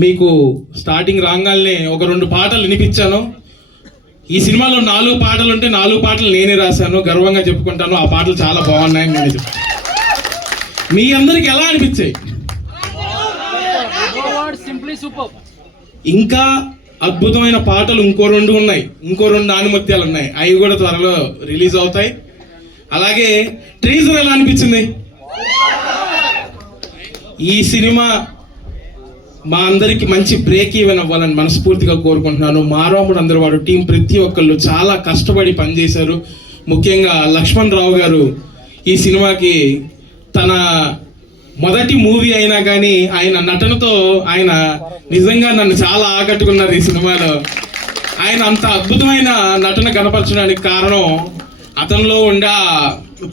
మీకు స్టార్టింగ్ రాగానే ఒక రెండు పాటలు వినిపించాను. ఈ సినిమాలో నాలుగు పాటలు ఉంటే నాలుగు పాటలు నేనే రాశాను. గర్వంగా చెప్పుకుంటాను. ఆ పాటలు చాలా బాగున్నాయని నేను మీ అందరికి ఎలా అనిపించాయి? ఇంకా అద్భుతమైన పాటలు ఇంకో రెండు ఉన్నాయి. ఇంకో రెండు ఆనుమత్యాలు ఉన్నాయి. అవి కూడా త్వరలో రిలీజ్ అవుతాయి. అలాగే ట్రీజర్ ఎలా అనిపించింది? ఈ సినిమా మా అందరికి మంచి బ్రేక్ ఈవెన్ అవ్వాలని మనస్ఫూర్తిగా కోరుకుంటున్నాను. మారాముడు అందరు వాడు టీం ప్రతి ఒక్కళ్ళు చాలా కష్టపడి పనిచేశారు. ముఖ్యంగా లక్ష్మణ్ రావు గారు ఈ సినిమాకి తన మొదటి మూవీ అయినా కానీ ఆయన నటనతో ఆయన నిజంగా నన్ను చాలా ఆకట్టుకున్నారు ఈ సినిమాలో. ఆయన అంత అద్భుతమైన నటన కనపరచడానికి కారణం అతనిలో ఉండే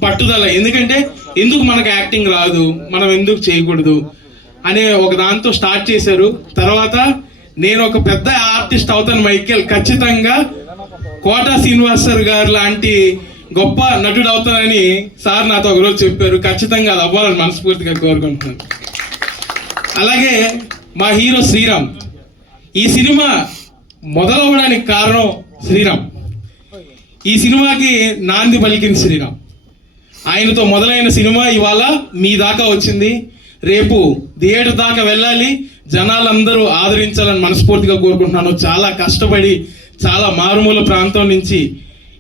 పట్టుదల. ఎందుకంటే ఎందుకు మనకు యాక్టింగ్ రాదు? మనం ఎందుకు చేయకూడదు? అనే ఒక దాంతో స్టార్ట్ చేశారు. తర్వాత నేను ఒక పెద్ద ఆర్టిస్ట్ అవుతాను మైకేల్. ఖచ్చితంగా కోటా శ్రీనివాస్ సార్ గారు లాంటి గొప్ప నటుడు అవుతానని సార్ నాతో ఒకరోజు చెప్పారు. ఖచ్చితంగా అది అవ్వాలని మనస్ఫూర్తిగా కోరుకుంటున్నాను. అలాగే మా హీరో శ్రీరామ్. ఈ సినిమా మొదలవడానికి కారణం శ్రీరామ్. ఈ సినిమాకి నాంది పలికింది శ్రీరామ్. ఆయనతో మొదలైన సినిమా ఇవాళ మీ దాకా వచ్చింది. రేపు థియేటర్ దాకా వెళ్ళాలి. జనాలందరూ ఆదరించాలని మనస్ఫూర్తిగా కోరుకుంటున్నాను. చాలా కష్టపడి చాలా మారుమూల ప్రాంతం నుంచి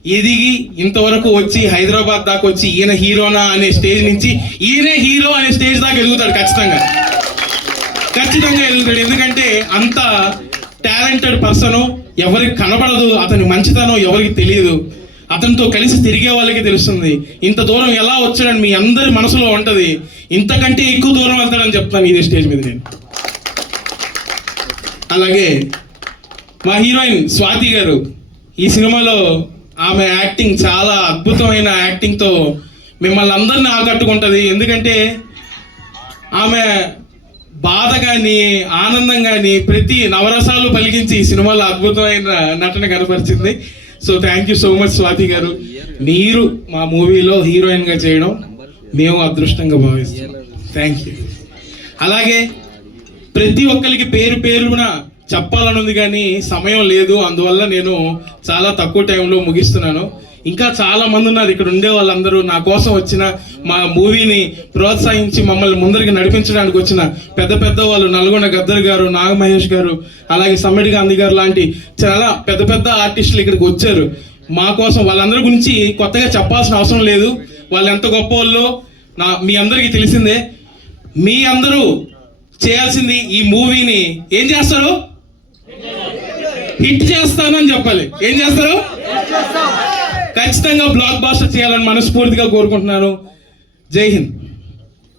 ఎదిగి ఇంతవరకు వచ్చి హైదరాబాద్ దాకా వచ్చి ఈయన హీరోనా అనే స్టేజ్ నుంచి ఈయనే హీరో అనే స్టేజ్ దాకా ఎదుగుతాడు ఖచ్చితంగా. ఖచ్చితంగా ఎదుగుతాడు. ఎందుకంటే అంత టాలెంటెడ్ పర్సన్ ఎవరికి కనబడదు. అతని మంచితనం ఎవరికి తెలియదు. అతనితో కలిసి తిరిగే వాళ్ళకి తెలుస్తుంది. ఇంత దూరం ఎలా వచ్చాడని మీ అందరి మనసులో ఉంటుంది. ఇంతకంటే ఎక్కువ దూరం వెళ్తాడని చెప్తాను ఇదే స్టేజ్ మీద నేను. అలాగే మా హీరోయిన్ స్వాతి గారు ఈ సినిమాలో ఆమె యాక్టింగ్ చాలా అద్భుతమైన యాక్టింగ్తో మిమ్మల్ని అందరిని ఆకట్టుకుంటుంది. ఎందుకంటే ఆమె బాధ కానీ ఆనందం కానీ ప్రతి నవరసాలు పలికించి ఈ సినిమాలో అద్భుతమైన నటన కనపరిచింది. So thank you so much Swathi గారు. మీరు మా మూవీలో హీరోయిన్గా చేయడం మేము అదృష్టంగా భావిస్తాం థ్యాంక్ యూ అలాగే ప్రతి ఒక్కరికి పేరు పేరున చెప్పాలనుంది కానీ సమయం లేదు. అందువల్ల నేను చాలా తక్కువ టైంలో ముగిస్తున్నాను. ఇంకా చాలా మంది ఉన్నారు. ఇక్కడ ఉండే వాళ్ళందరూ నా కోసం వచ్చిన మా మూవీని ప్రోత్సహించి మమ్మల్ని ముందరికి నడిపించడానికి వచ్చిన పెద్ద పెద్ద వాళ్ళు నల్గొండ గద్దర్ గారు నాగ మహేష్ గారు అలాగే సమ్మెడి గాంధీ గారు లాంటి చాలా పెద్ద పెద్ద ఆర్టిస్టులు ఇక్కడికి వచ్చారు. మా కోసం వాళ్ళందరి గురించి కొత్తగా చెప్పాల్సిన అవసరం లేదు. వాళ్ళు ఎంత గొప్ప వాళ్ళో నా మీ అందరికీ తెలిసిందే. మీ అందరూ చేయాల్సింది ఈ మూవీని ఏం చేస్తారు? హిట్ చేస్తానని చెప్పాలి. ఏం చేస్తారు? ఖచ్చితంగా బ్లాక్ బాస్టర్ చేయాలని మనస్ఫూర్తిగా కోరుకుంటున్నాను. జై హింద్.